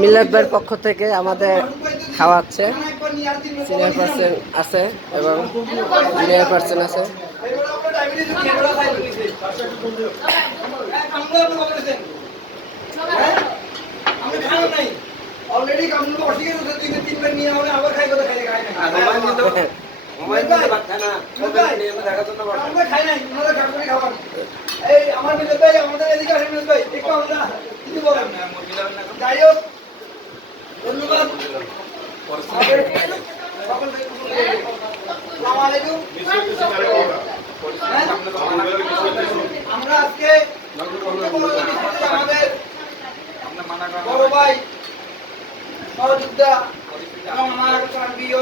মিলাদ ভাইয়ের পক্ষ থেকে আমাদের খাওয়াচ্ছে। সিনিয়র পার্সন আছে এবং জুনিয়র পার্সন আছে। অলরেডি কামড় অস্বীকার করতে দুই তিনবার নিয়ে হলে আবার খাই কথা খাই খাই না মোবাইল নিয়ে বাচ্চা না মোবাইল নিয়ে দেখা তো না আমরা খাই নাই ওনারা কাম করে খাবার এই আমার মিলে ভাই আমাদের এদিকে আসেন মিলে ভাই একটু আমরা কি বলেন না যাই হোক ধন্যবাদ আসসালামু আলাইকুম আমরা আজকে আমাদের বড় ভাই সহযোদ্ধা এবং আমার প্রিয়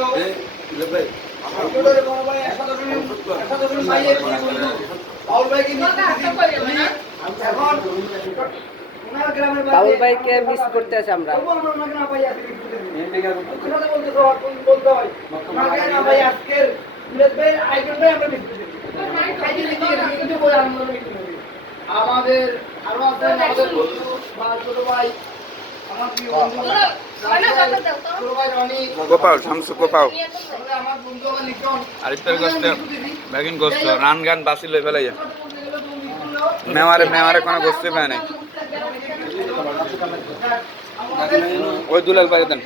বাবুল ভাইকে মিস করতে আছি আমরা। আমাদের আরো আছেন আমাদের বন্ধু বা ছোট ভাই আমার প্রিয় বন্ধু গোপাল শামসু গোপাল আমার বন্ধু আমার লিটন আরিফের গোস্ত বেগিন গোস্ত রান গান বাসি লই ফেলাই মেওয়ারে কোনো গোস্ত পায় নাই ওই দুলাল পাই দেন